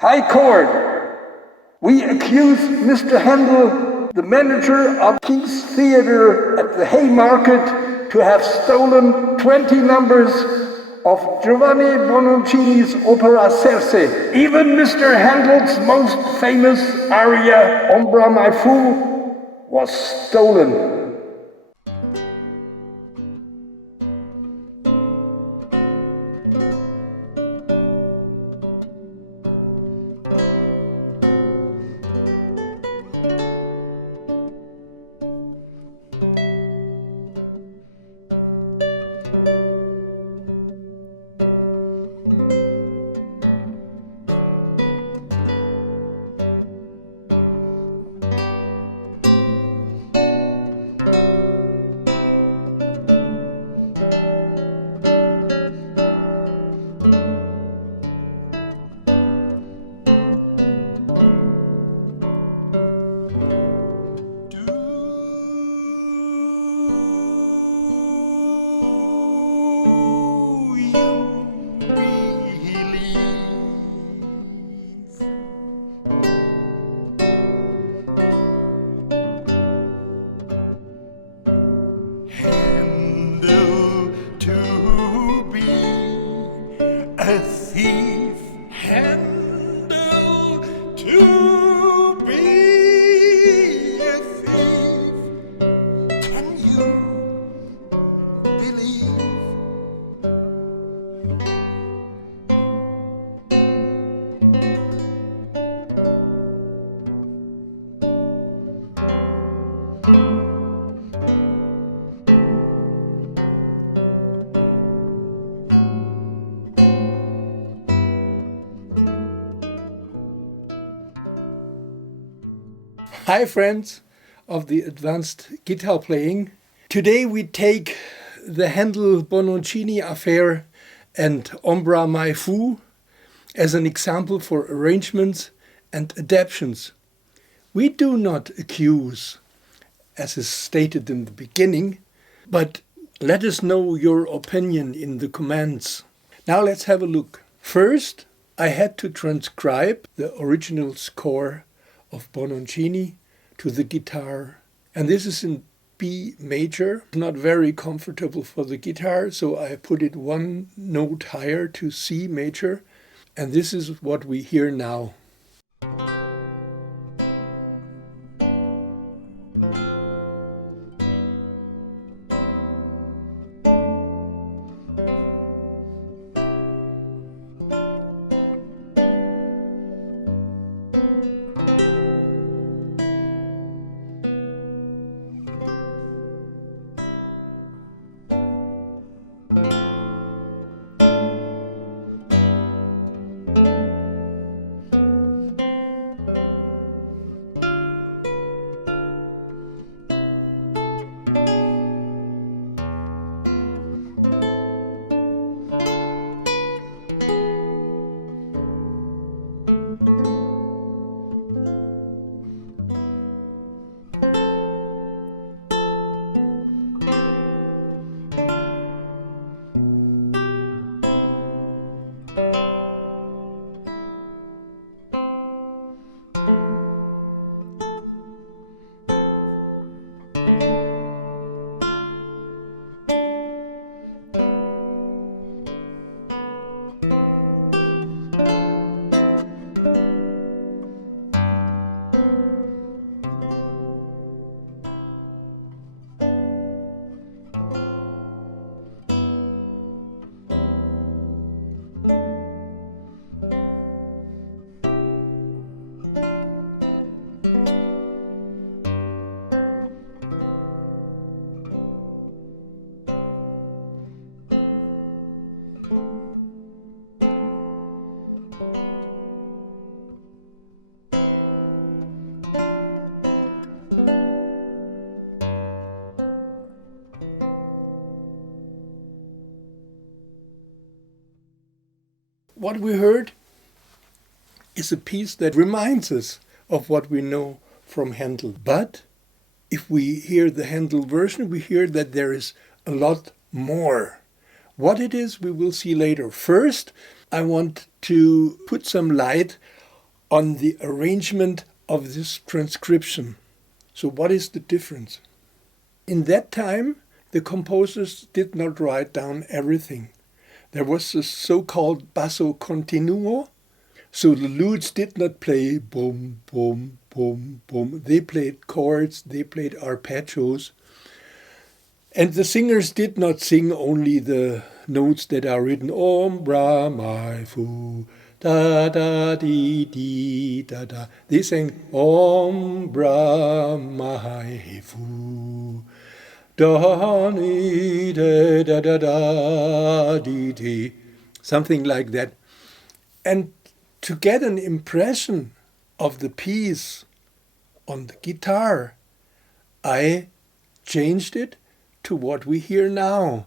High Court, we accuse Mr. Handel, the manager of King's Theatre at the Haymarket, to have stolen 20 numbers of Giovanni Bononcini's opera Xerse. Even Mr. Handel's most famous aria, Ombra mai, was stolen. A thief, Handel, to be a thief. Can you believe? Hi friends of the advanced guitar playing. Today we take the Handel Bononcini affair and Ombra mai as an example for arrangements and adaptations. We do not accuse, as is stated in the beginning, but let us know your opinion in the comments. Now let's have a look. First, I had to transcribe the original score of Bononcini to the guitar, and this is in B major, not very comfortable for the guitar, so I put it one note higher to C major, and this is what we hear now. What we heard is a piece that reminds us of what we know from Handel. But if we hear the Handel version, we hear that there is a lot more. What it is, we will see later. First, I want to put some light on the arrangement of this transcription. So what is the difference? In that time, the composers did not write down everything. There was the so-called basso continuo, so the lutes did not play boom, boom, boom, boom. They played chords, they played arpeggios. And the singers did not sing only the notes that are written, Ombra mai fu, da da dee dee da da. They sang Ombra mai fu, da ni da da da da dee dee, something like that. And to get an impression of the piece on the guitar, I changed it to what we hear now.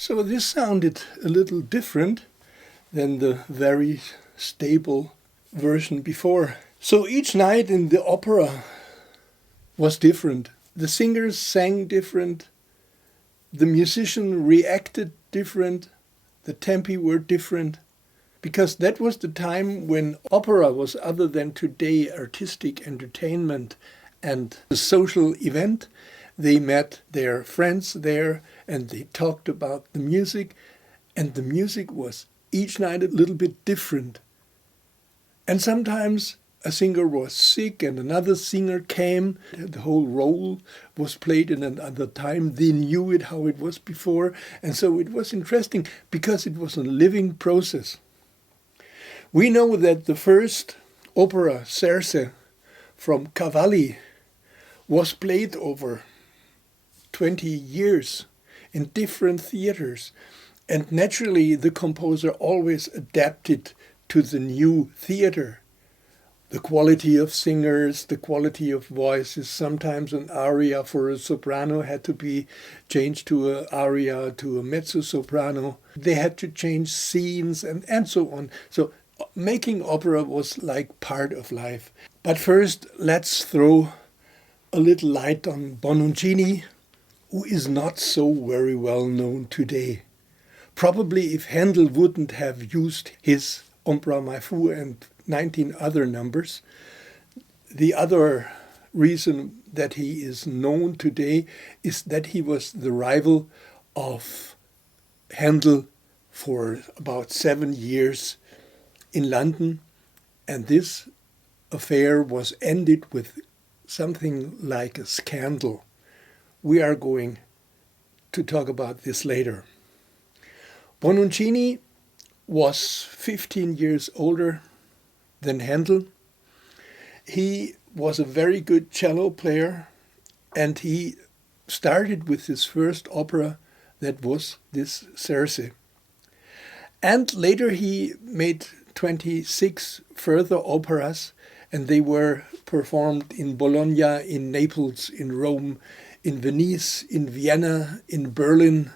So this sounded a little different than the very stable version before. So each night in the opera was different. The singers sang different, the musician reacted different, the tempi were different, because that was the time when opera was, other than today, artistic entertainment and a social event. They met their friends there and they talked about the music, and the music was each night a little bit different. And sometimes a singer was sick and another singer came. The whole role was played in another time. They knew it how it was before. And so it was interesting because it was a living process. We know that the first opera, Xerse, from Cavalli, was played over 20 years in different theaters. And naturally, the composer always adapted to the new theater. The quality of singers, the quality of voices. Sometimes an aria for a soprano had to be changed to an aria to a mezzo-soprano. They had to change scenes and so on. So making opera was like part of life. But first, let's throw a little light on Bononcini, who is not so very well known today. Probably if Handel wouldn't have used his Ombra mai and 19 other numbers, the other reason that he is known today is that he was the rival of Handel for about 7 years in London, and this affair was ended with something like a scandal. We are going to talk about this later. Bononcini was 15 years older than Handel. He was a very good cello player, and he started with his first opera that was this Xerse. And later he made 26 further operas, and they were performed in Bologna, in Naples, in Rome, in Venice, in Vienna, in Berlin.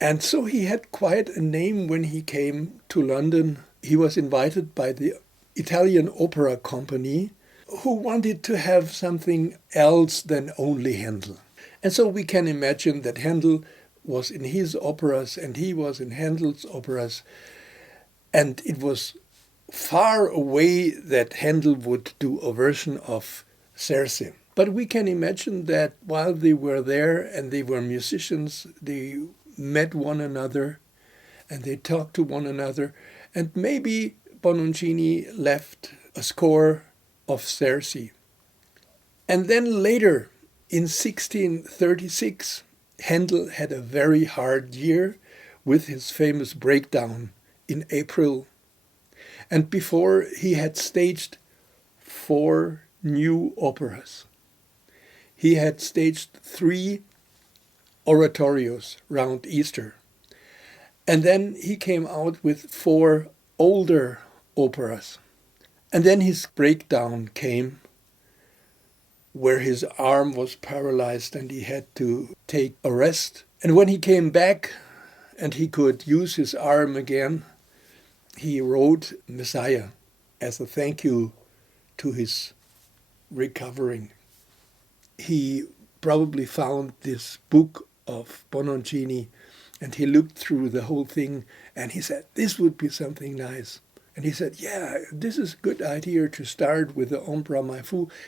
And so he had quite a name when he came to London. He was invited by the Italian opera company, who wanted to have something else than only Handel. And so we can imagine that Handel was in his operas and he was in Handel's operas. And it was far away that Handel would do a version of Xerse. But we can imagine that while they were there and they were musicians, they met one another and they talked to one another. And maybe Bononcini left a score of Xerse. And then later, in 1636, Handel had a very hard year with his famous breakdown in April. And before, he had staged 4 new operas. He had staged 3 oratorios round Easter. And then he came out with 4 older operas. And then his breakdown came, where his arm was paralyzed and he had to take a rest. And when he came back and he could use his arm again, he wrote Messiah as a thank you to his recovering. He probably found this book of Bononcini and he looked through the whole thing and he said, this would be something nice. And he said, yeah, this is a good idea to start with the Ombra mai.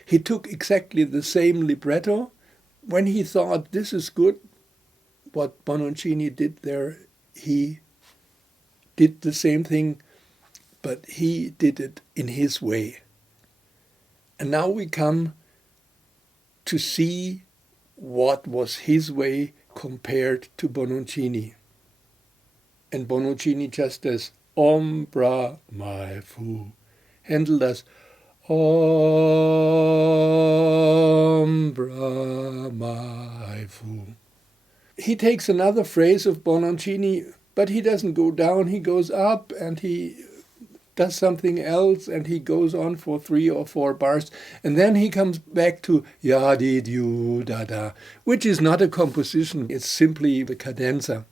He took exactly the same libretto. When he thought this is good, what Bononcini did there, he did the same thing, but he did it in his way. And now we come to see what was his way compared to Bononcini. And Bononcini just does Ombra mai. Handel does Ombra mai. He takes another phrase of Bononcini, but he doesn't go down, he goes up and he does something else and he goes on for 3 or 4 bars. And then he comes back to ya di du da da, which is not a composition, it's simply the cadenza.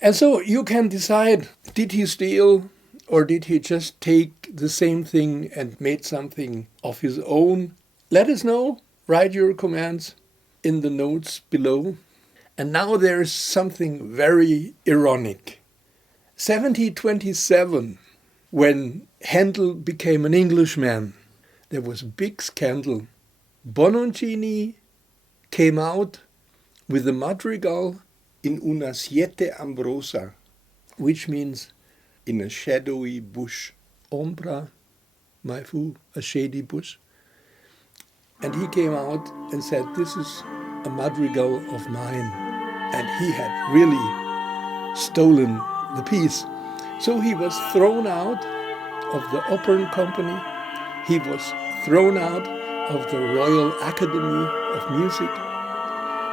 And so you can decide, did he steal or did he just take the same thing and made something of his own? Let us know. Write your comments in the notes below. And now there's something very ironic. 1727, when Handel became an Englishman, there was a big scandal. Bononcini came out with a madrigal in una siete ambrosa, which means in a shadowy bush. Ombra mai, a shady bush. And he came out and said, this is a madrigal of mine. And he had really stolen the piece. So he was thrown out of the opera company. He was thrown out of the Royal Academy of Music,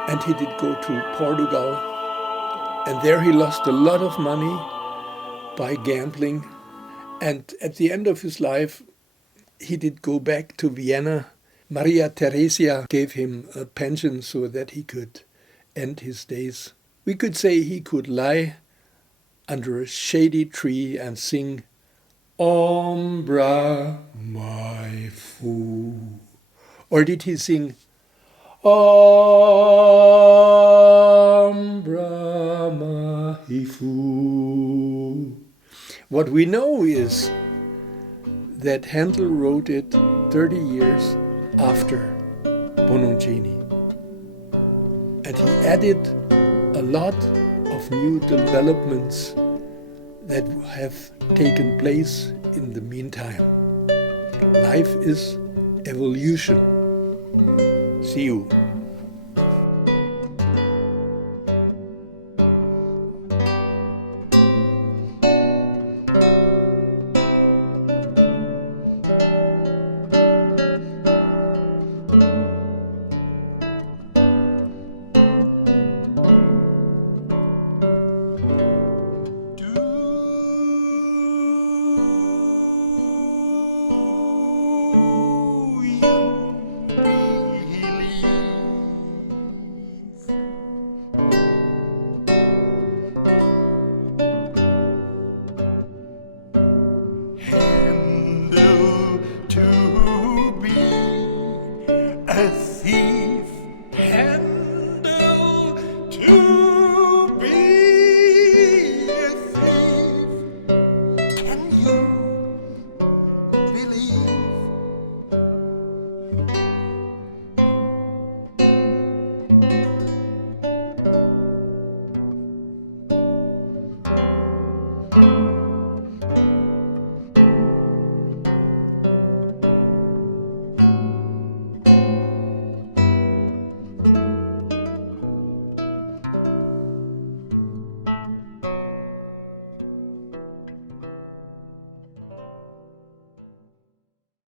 and he did go to Portugal, and there he lost a lot of money by gambling, and at the end of his life he did go back to Vienna. Maria Theresia gave him a pension so that he could end his days. We could say he could lie under a shady tree and sing Ombra mai fu. Or did he sing Ombra mai fu? What we know is that Handel wrote it 30 years after Bononcini. And he added a lot of new developments that have taken place in the meantime. Life is evolution. See you. Handel to be a